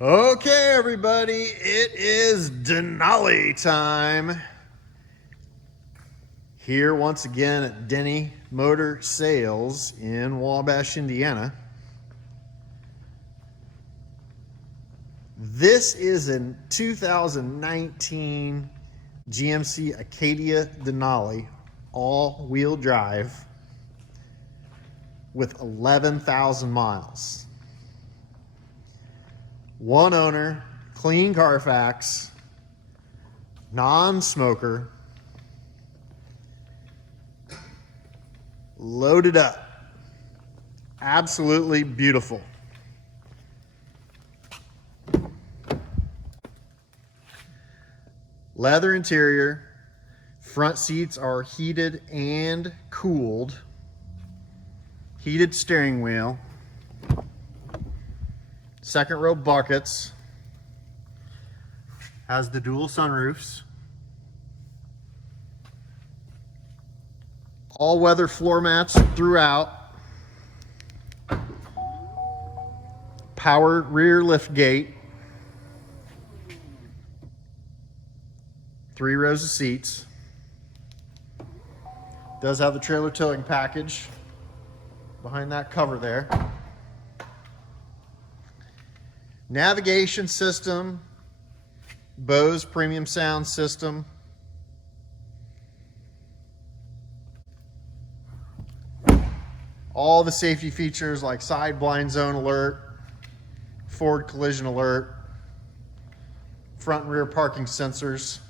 Okay, everybody, it is Denali time. Here once again at Denney Motor Sales in Wabash, Indiana. This is a 2019 GMC Acadia Denali all-wheel drive with 11,000 miles. One owner, clean Carfax, non-smoker, loaded up. Absolutely beautiful. Leather interior, front seats are heated and cooled, heated steering wheel, second row buckets, has the dual sunroofs, all weather floor mats throughout, power rear lift gate, 3 rows of seats, does have the trailer towing package behind that cover there. Navigation system, Bose premium sound system. All the safety features like side blind zone alert, forward collision alert, front and rear parking sensors.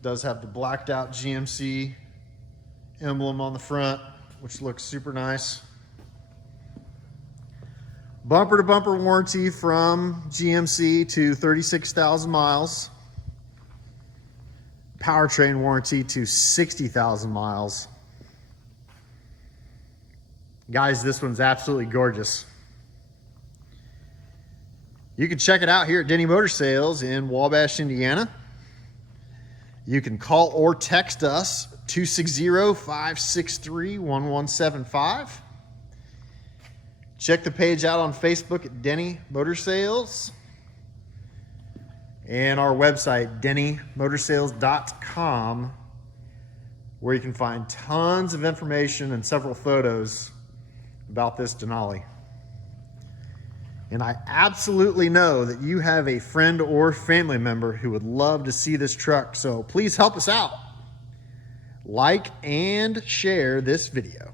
Does have the blacked out GMC emblem on the front, which looks super nice. Bumper to bumper warranty from GMC to 36,000 miles. Powertrain warranty to 60,000 miles. Guys, this one's absolutely gorgeous. You can check it out here at Denney Motor Sales in Wabash, Indiana. You can call or text us 260-563-1175. Check the page out on Facebook at Denney Motor Sales and our website, DenneyMotorsales.com, where you can find tons of information and several photos about this Denali. And I absolutely know that you have a friend or family member who would love to see this truck, so please help us out. Like and share this video.